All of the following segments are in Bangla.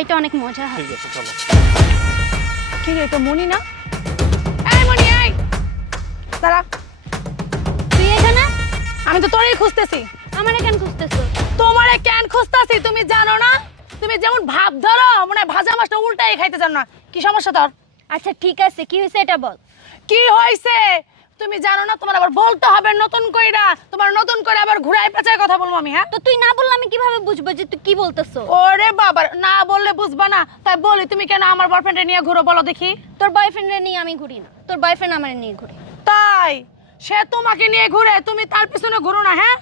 এটা অনেক মজা হয়। ঠিক আছে চলো। কি রে তো মনি না? এই মনি এই দাঁড়া। তুই এখানে? আমি তো তোরই খুঁজতেছি। আমারে কেন খুঁজতেছো? তোমারে কেন খুঁজতেছি তুমি জানো না? তুমি যেমন ভাব ধরো মনে ভাজা মাছটা উল্টাই খাইতে জানো না। কি সমস্যা তোর? আচ্ছা ঠিক আছে, কি হয়েছে এটা বল। কি হইছে তুমি জানো না? তোমার আবার বলতে হবে নতুন কইরা। তোমার নতুন করে আবার ঘুরাই পেঁচায় কথা বলবো আমি। হ্যাঁ তো তুই না বললে আমি কিভাবে বুঝবো যে তুই কি বলতেছো? ওরে বাবা, না বললে বুঝবা না। তাই বলি তুমি কেন আমার বয়ফ্রেন্ডে নিয়ে ঘুরো বলো দেখি। তোর বয়ফ্রেন্ডে নিয়ে আমি ঘুরি না, তোর বয়ফ্রেন্ড আমারে নিয়ে ঘুরে। তাই সে তোমাকে নিয়ে ঘুরে, তুমি তার পিছনে ঘুরো না? হ্যাঁ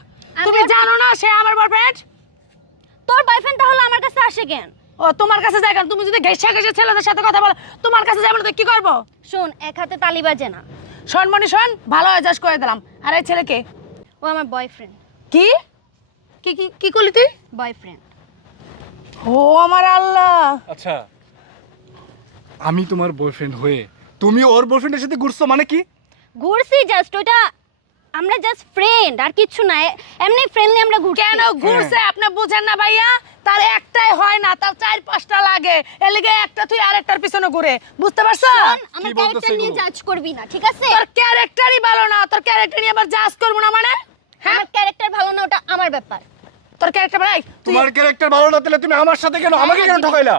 তুমি জানো না সে আমার বয়ফ্রেন্ড? তোর বয়ফ্রেন্ড তাহলে আমার কাছে আসে কেন? ও তোমার কাছে যায় কেন? তুমি যদি ঘেঁষা ঘেঁষে ছেলেদের সাথে কথা বলো, তোমার কাছে যাবে না তো কি করবো? শোন, এক হাতে তালি বাজে না। শোন মনি শোন, ভালো অ্যাডজাস্ট করে দিলাম। আর এই ছেলেকে ও আমার বয়ফ্রেন্ড। কি কি কি কি করলি তুই? বয়ফ্রেন্ড। ও আমার আল্লাহ। আচ্ছা, আমি তোমার বয়ফ্রেন্ড হয়ে তুমি ওর বয়ফ্রেন্ডের সাথে ঘুরছো মানে কি? ঘুরছি জাস্ট, ওটা আমরা জাস্ট ফ্রেন্ড আর কিছু না, এমনি ফ্রেন্ডলি আমরা ঘুরছি। কেন ঘুরছে আপনি বুঝেন না ভাইয়া? তার একটাই হয় না, তার 4-5টা লাগে। এর লিগে একটা তুই আরেকটার পিছনে ঘুরে, বুঝতে পারছো? শোন, আমার কি বলতেছে ক্যারেক্টার নিয়ে এগুলো? জাজ করবি না, ঠিক আছে? তোর ক্যারেক্টারই ভালো না, তোর ক্যারেক্টার নিয়ে আবার জাজ করবো না মানে? হ্যাঁ আমার ক্যারেক্টার ভালো না, ওটা আমার ব্যাপার। তোর ক্যারেক্টার ভাই তোমার ক্যারেক্টার ভালো না তাহলে তুমি আমার সাথে কেন, আমাকে কেন ঠকাইলা?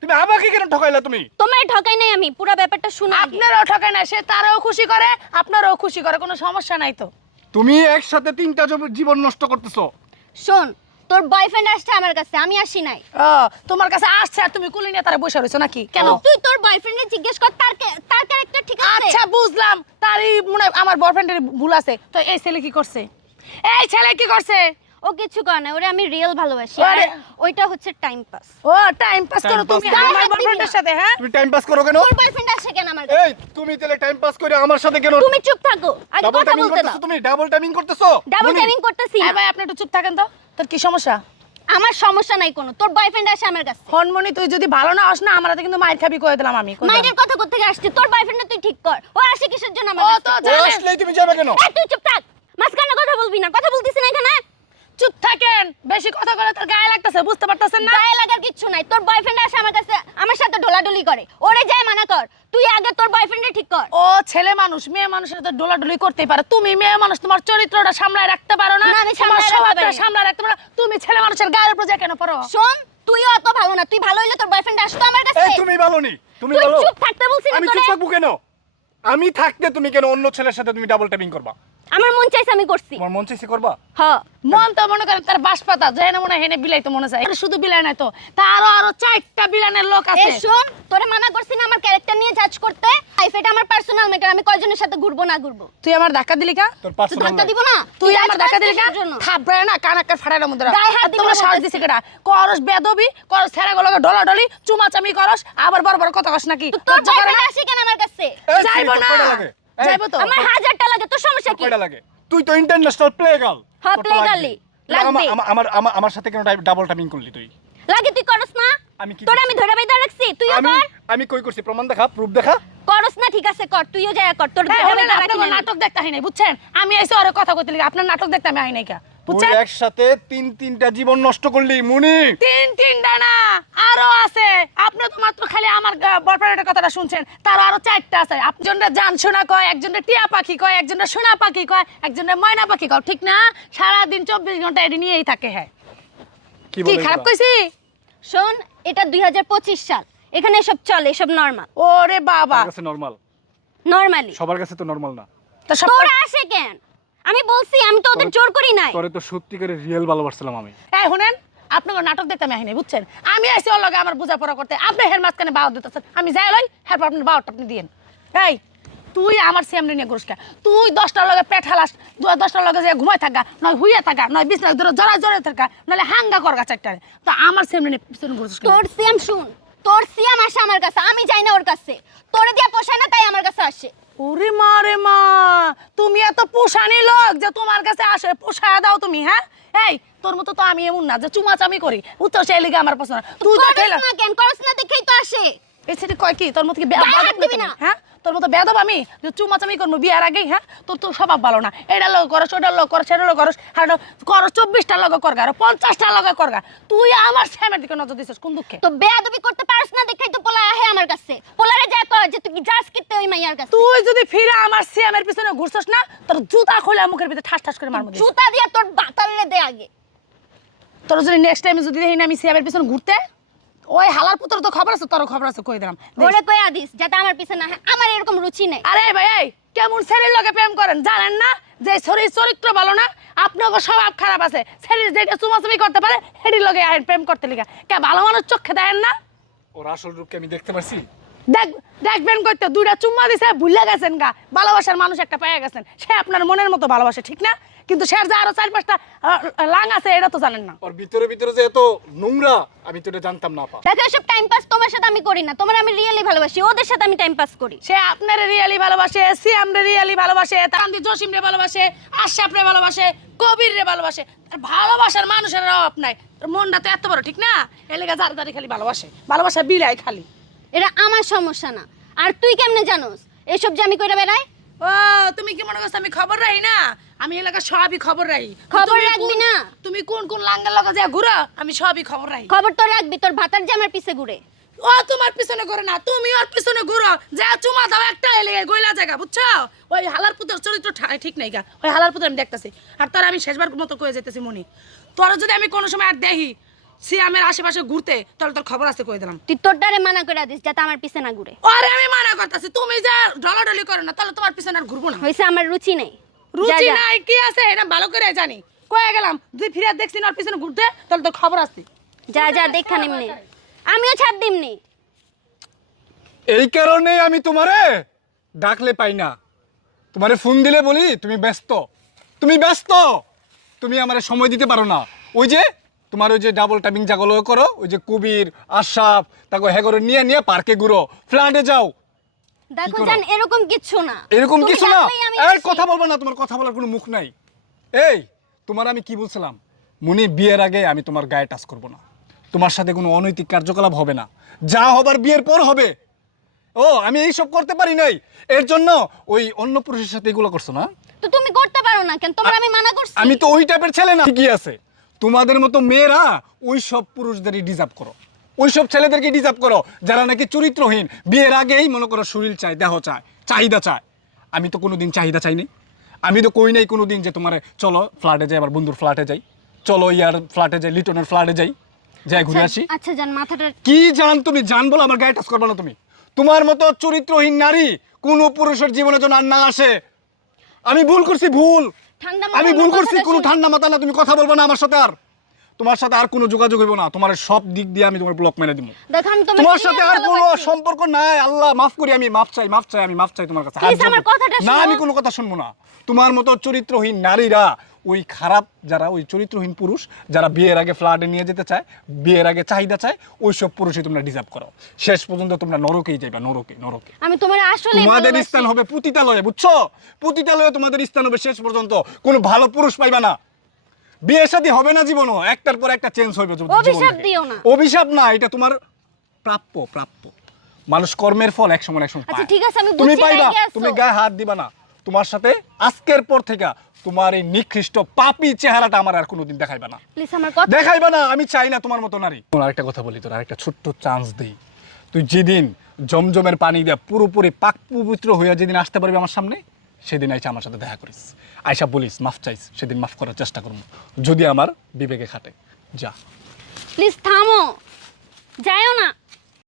তুমি আমাকে কেন ঠকাইলা তুমি? তোমার ঠকাই নাই, আমি পুরো ব্যাপারটা শুনে আগে। আপনারও ঠকায় না, সে তারও খুশি করে আপনারও খুশি করে, কোনো সমস্যা নাই তো। তুমি একসাথে 3টা জীবন নষ্ট করতেছো। শোন, তোর বয়ফ্রেন্ড আসছে আমার কাছে, আমি আসি নাই। ও তোমার কাছে আসছে আর তুমি কুলি নিয়ে তারা বসে রয়েছো নাকি? কেন? তুই তোর বয়ফ্রেন্ডকে জিজ্ঞেস কর, তার ক্যারেক্টার ঠিক আছে? আচ্ছা বুঝলাম, তারই মনে হয় আমার বয়ফ্রেন্ডের ভুল আছে। তো এই ছেলে কি করছে? এই ছেলে কি করছে? ও কিছু করে না, ওরে আমি রিয়েল ভালোবাসি। আর আরে- ওইটা হচ্ছে টাইম পাস। ও টাইম পাস করো Time pass তুমি করো। আমার বয়ফ্রেন্ডের সাথে? হ্যাঁ তুমি টাইম পাস করো কেন? তোর বয়ফ্রেন্ড আসে কেন আমার কাছে? এই তুমি তাহলে টাইম পাস করে আমার সাথে কেন? তুমি চুপ থাকো, আগে ডাবল কথা টাইমিং বলতে করতেছো, দাও। তুমি ডাবল টাইমিং করতেছো। ডাবল মনি, টাইমিং করতেছি এই না। ভাই আপনি একটু চুপ থাকেন তো। তোর কি সমস্যা? আমার সমস্যা নাই কোনো, তোর বয়ফ্রেন্ড আসে আমার কাছে। হনমনি তুই যদি ভালো না আস না, আমার হাতে কিন্তু মাইর খাবি কয়ে দিলাম আমি। কই দিলাম। মাইনের কথা কোথা থেকে আসছে? তোর বয়ফ্রেন্ড তুই ঠিক কর, ও আসে কিসের জন্য আমার ও কাছে? তো ও জানে। আসলেই তুমি যাবে কেন? এই তুই চুপ থাক, মাঝখানে কথা বলবি না, কথা বলতিস না এখানে। চুপ থাকেন, বেশি কথা বলে তোর গায়ে লাগতেছে, বুঝতে পারতেছেন না? গায়ে লাগার কিচ্ছু নাই, তোর বয়ফ্রেন্ড আসে আমার কাছে, আমার সাথে ঢোলাঢুলি করে, ওরে যায় মানা কর। তুই আগে তোর বয়ফ্রেন্ডে ঠিক কর। ও ছেলে মানুষ, মেয়ে মানুষের তো ডোলাডুলি করতেই পারে। তুমি মেয়ে মানুষ, তোমার চরিত্রটা সামলায় রাখতে পারো না? না, আমি তোমার সামলায় রাখতে স্বভাবটা পারি না। সামলায় রাখতে পারো না? তুমি ছেলে মানুষের গায়ের উপর যায় কেন পড়ো? শোন, তুইও অত ভালো না, তুই ভালো হইলে তোর বয়ফ্রেন্ড আসতো আমার কাছে। এই তুমি ভালো নি, তুমি তুই ভালো। চুপ থাকতে বলছিস না আমি তোরে? চুপ থাকবো কেন? আমি থাকতে তুমি কেন অন্য ছেলের সাথে তুমি ডাবল টাইমিং করবা? আমার মন চাইছে আমি করছি। তোমার মন চাইছে করবা? হ্যাঁ, মন তো মনে করেন তার বাস পাতা যেন মনে হয় হেনে বিলাই তো মনে চায়। আর শুধু বিলাই নাই তো, তারও আরো 4টা বিলানের লোক এ আছে। শোন, তোরে মানা করছি না আমার ক্যারেক্টার নিয়ে জাজ করতে? লাইফ এটা আমার পার্সোনাল ম্যাটার, আমি কয়জনের সাথে ঘুরবো না ঘুরবো। তুই আমার ধাক্কা দিলি কা? তোর তুই পার্সোনাল ধাক্কা দিব না? তুই আমার judge ধাক্কা দিলি কা? কিসের জন্য? থাপড়ায় না কানাক্কার ফাড়ার মধ্যে গায়ে হাত দিবি তোমরা না সাহস বলতেছি। দিছি কেডা? করস বেদবি, করস ছেড়াগুলোকে ডলাডলি চুমাচামি করস, আবার বড় বড় কথা কস নাকি? তো তোর লজ্জা করে বয়ফ্রেন্ড না? আসে কেন আমার কাছে? এই, যাইবো তোর না। কয়টা লাগে? এই, যাইবো তো। আমার 1000টা লাগে, তোর সমস্যা তোর কি? কয়টা লাগে? তুই তো ইন্টারন্যাশনাল প্লে গার্ল। হ্যাঁ, play girl-ই। লাগবে। আমার সাথে কেন ডাবল টাইমিং করলি তুই? লাগে তুই করস না? আমি কি তোরে করছি? আমি ধরে বাইদা রাখছি, তুইও আমি কর। আমি কই করছি? প্রমাণ দেখা, প্রুফ দেখা। করস না, ঠিক আছে কর, তুইও যায় কর, তোর এই, ধরে হলেন বাইদা আপনার রাখি কোনো না। নাটক দেখতে হয় নাই, বুঝছেন? আমি আইসি ওর কথা কইতে লাগি, আপনার নাটক দেখতে আমি আই নাই কা, তুই বুঝছেন? একসাথে 3টা জীবন নষ্ট করলি মুনি। তিনটা না, আরো আছে। আপনি তো মাত্র খালি আমার বয়ফ্রেন্ডের কথাটা শুনছেন, তার আরো 4টা আছে। একজনটা জান শোনা কয়, একজনটা টিয়া পাখি কয়, একজনটা সোনা পাখি কয়, একজনটা ময়না পাখি কয়, ঠিক না? সারাদিন 24 ঘন্টা এটি নিয়েই থাকে। হ্যাঁ কি বলে খারাপ এগুলা? কইছি? শোন, এটা 2025 সাল, এখানে এসব চলে, এসব নরমাল। ওরে বাবা, আমার কাছে নরমাল, নরমালি। সবার কাছে তো নরমাল না। তো সব তোরা আসে কেন? আমি বলছি, আমি তো ওদের জোর করি নাই। তোরে তো সত্যিকারে রিয়েল ভালোবাসছিলাম আমি। এই শুনেন, আপনাকে নাটক দেখতে আমি আই নাই, বুঝছেন? আমি আইসি ওর লগে আমার বোঝাপড়া করতে, আপনি হের মাঝখানে বাও দিতেছেন। আমি যাই লই, হের পর আপনি বাওটা আপনি দিয়েন। এই তুই আমার সামনে নিয়ে ঘুরস কা? তুই 10টার লগে পেট হালাস, 10টার লগে যে ঘুমাই থাকা, নয় হুইয়া থাকা, নয় বিছনা ধরে জড়া জড়ে থাকা, নাহলে হাঙ্গা কর গা চারটারে। তো আমার সামনে নিয়ে পিছনে ঘুরস কেন? তোর সিয়াম শুন, তোর সিয়াম আসে আমার কাছে, আমি যাই না ওর কাছে। তোরে দিয়া পোষায় না, তাই আমার কাছে আসে। ওরে মা রে মা, তুমি এত পোষানি লোক যে তোমার কাছে আসে, পোষায় দাও তুমি? হ্যাঁ এই তোর মতো তো আমি এমন না যে চুমাচামি করি, উত্তর সেই লিগে আমার পছন্দ না। তুই তো করস খেলা না কেন? করস না দেখেই তো আসে। এই ছেলে কয় কি তোর মতো কি গায়ে হাত দিবি না। হ্যাঁ তোর মতো বেদব আমি যে চুমাচামি করবো বিয়ার আগেই। হ্যাঁ তোর তো স্বভাব ভালো না, এটা লোক করস ওটা লোক করস সেটা লোক করস আর করস 24টা লোক করগা আর 50টা লোক করগা। তুই আমার স্যামের দিকে নজর দিছিস কোন দুঃখে? তো বেয়াদবি করতে পারছ না দেখাই তো পোলা আহে আমার কাছে। পোলারে যা কয় যে তুই যাস কিতে ওই মাইয়ার কাছে। তুই যদি ফিরে আমার সিয়ামের পিছনে ঘুরছস না তোর জুতা খুলে মুখের ভিতরে ঠাস ঠাস করে মারবো। জুতা দিয়া তোর বাতালে দে আগে। তোর যদি নেক্সট টাইম যদি দেখি না আমি সিয়ামের পিছনে ঘুরতে, ওই হালার পুত্র তো খবর আছে, তোর খবর আছে, কই দিলাম। ওরে কই আদিস যাতে আমার পিছনে না আহে। আমার এরকম রুচি নেই। আরে ভাই এই কেমন শরীর লগে প্রেম করেন জানেন না? যে শরীর চরিত্র ভালো না, আপনাকে স্বভাব খারাপ আছে, শরীর যেটা চুমাচুমি করতে পারে হেডির লগে আহেন প্রেম করতে লিগা। কে ভালো মানুষ চোখে দেখেন না? ওর আসল রূপকে আমি দেখতে পারছি। দেখবেন কইতে দুইটা চুম্মা দিছে ভুলে গেছেন গা। ভালোবাসার মানুষ একটা পেয়ে গেছেন, সে আপনার মনের মতো ভালোবাসে ঠিক না? কিন্তু সে যে আরো 4-5টা লাং আছে এটা তো জানেন না। ওর ভিতরে ভিতরে যে এত নোংরা আমি তো এটা জানতাম না আপা। দেখো এসব টাইম পাস তোমার সাথে আমি করি না। তোমার আমি রিয়েলি ভালোবাসি, ওদের সাথে আমি টাইম পাস করি। সে আপনার রিয়ালি ভালোবাসে, সিয়ামরে রিয়ালি ভালোবাসে, তানদি জসিমরে ভালোবাসে, আশরাফরে ভালোবাসে, কবিররে ভালোবাসে। আর ভালোবাসার মানুষের অভাব নাই। তোর মনটা তো এত বড় ঠিক না? এলাকা জারদারি খালি ভালোবাসে, ভালোবাসা বিলাই খালি। এটা আমার সমস্যা না। আর তুই কেমনে জানোস এসব যে আমি কইরা বেড়াই? ও তুমি কি মনে করছ আমি খবর রাখি না? আমি এলাকা সবই খবর রাখি। খবর তুমি রাখবি কোন- না? তুমি কোন কোন লাঙ্গের লগা যা ঘুরো আমি সবই খবর রাখি। খবর তো রাখবি, তোর ভাতার যে আমার পিছে ঘুরে। ও তোমার পিছনে ঘুরে না, তুমি ওর পিছনে ঘুরো। যা চুমা দাও একটা এলাকায় গইলা জায়গা বুঝছো? ওই হালার পুত্রের চরিত্র ঠিক নাই গা। ওই হালার পুত্র আমি দেখতেছি। আর তোর আমি শেষবার মতো কয়ে যেতেছি মনি, তোর যদি আমি কোনো সময় আর দেখি সিয়ামের আশেপাশে ঘুরতে তাহলে তোর খবর আছে কয়ে দিলাম। তুই তোরটারে মানা করে দিস যাতে আমার পিছে না ঘুরে। আরে আমি মানা করতেছি, তুমি যা ডলাডলি করো না তাহলে তোমার পিছনে আর ঘুরবো না। হইছে আমার রুচি নেই। যা, রুচি যা। নাই কি আছে এটা ভালো করে জানি। কয়ে গেলাম তুই ফিরে দেখছি না ওর পিছনে ঘুরতে তাহলে তোর খবর আছে। যা যা দেখা নিমনে, আমিও ছাড় দিমনি। এই কারণে আমি তোমারে ডাকলে পাই না, তোমারে ফোন দিলে বলি তুমি ব্যস্ত, তুমি ব্যস্ত, তুমি আমারে সময় দিতে পারো না। ওই যে তোমার ওই যে ডাবল টাইমিং জাগলো করো, ওই যে কবির আশরাফ তাকে হেগরে নিয়ে নিয়ে পার্কে ঘুরো, ফ্ল্যাটে যাও। দেখো করো? জান এরকম কিছু না। এরকম তুমি কিছু না। ডাকলেই আমি এই আসি। কথা বলবো না, তোমার কথা বলার কোনো মুখ নাই। এই তোমার আমি কি বলছিলাম মনি, বিয়ের আগে আমি তোমার গায়ে টাচ করব না, তোমার সাথে কোনো অনৈতিক কার্যকলাপ হবে না, যা হবার বিয়ের পর হবে। ও আমি এইসব করতে পারি নাই, এর জন্য ওই অন্য পুরুষের সাথে এগুলো করছো না? তো তুমি করতে পারো না কেন? তোমার আমি মানা করছি। আমি তো ওই টাইপের ছেলে না। কি আছে তোমাদের মতো মেয়েরা ওই সব পুরুষদেরই ডিজার্ভ করো, ওই সব ছেলেদেরকে ডিজার্ভ করো যারা নাকি চরিত্রহীন, বিয়ের আগেই মনে করো শরীর চায়, দেহ চায়, চাহিদা চায়। আমি তো কোনোদিন চাহিদা চাইনি, আমি তো কই নাই কোনোদিন যে তোমার চলো ফ্ল্যাটে যাই, আবার বন্ধুর ফ্ল্যাটে যাই, চলো ইয়ার ফ্ল্যাটে যাই, লিটনের ফ্ল্যাটে যাই, যাই ঘুরে আসি। আচ্ছা জান মাথাটা কি জান তুমি, জান বলো আমার গায়ে টাচ করবে না তুমি। তোমার মতো চরিত্রহীন নারী কোনো পুরুষের জীবনে যেন আর না আসে। আমি ভুল করছি, ভুল, ঠান্ডা আমি মাথায় ভুল আমার করছি। কথাটা কোনো শোনো। ঠান্ডা মাথা না, তুমি কথা বলবো না আমার সাথে, আর তোমার সাথে আর কোনো যোগাযোগ হইব না। তোমার সব দিক দিয়ে আমি তোমার ব্লক মেরে দিব। দেখো আমি তোমার সাথে আর কোনো সম্পর্ক নাই। আল্লাহ মাফ করি, আমি মাফ চাই, মাফ চাই, আমি মাফ চাই তোমার কাছে। হাত Please, জোড় আমার করি। কথাটা না শোনো। আমি কোনো কথা শুনবো না। তোমার মতো চরিত্রহীন নারীরা, ওই খারাপ যারা, ওই চরিত্রহীন পুরুষ যারা বিয়ের আগে ফ্ল্যাটে নিয়ে যেতে চায়, বিয়ের আগে চাহিদা চায়, ওই সব পুরুষই তোমরা ডিজার্ভ করো। শেষ পর্যন্ত তোমরা নরকেই যাইবা, নরকে, নরকে। আমি তোমার আসলে তোমাদের স্থান হবে পতিতালয়ে, বুঝছো? পতিতালয়ে তোমাদের স্থান হবে শেষ পর্যন্ত। কোনো ভালো পুরুষ পাইবা না। বিয়ে শাদী হবে না জীবনও, একটার পর একটা চেঞ্জ হবে জীবন অভিশাপ থেকে। দিও না। অভিশাপ না, এটা তোমার প্রাপ্য, প্রাপ্য। মানুষ কর্মের ফল এক সময় আচ্ছা পায়। ঠিক আছে আমি তুমি বুঝছি পাইবা, রেগে আছো। তুমি গায়ে হাত দিবা না। তোমার সাথে আজকের পর থেকে তোমার এই নিকৃষ্ট পাপী চেহারাটা আমার আর কোনোদিন দেখাইবা না, প্লিজ আমার কথা দেখাইবা না। আমি চাই না তোমার মতো নারী। তোর আরেকটা কথা বলি, তোর আরেকটা ছোট্ট চান্স দেই। তুই যেদিন জমজমের পানি দিয়ে পুরোপুরি পাক পবিত্র হইয়া যেদিন আসতে পারবি আমার সামনে, সেদিন আইসা আমার সাথে দেখা করিস, আইসা বলিস মাফ চাইস, সেদিন মাফ করার চেষ্টা করবো যদি আমার বিবেকে খাটে। যা প্লিজ থামো, যাইও না।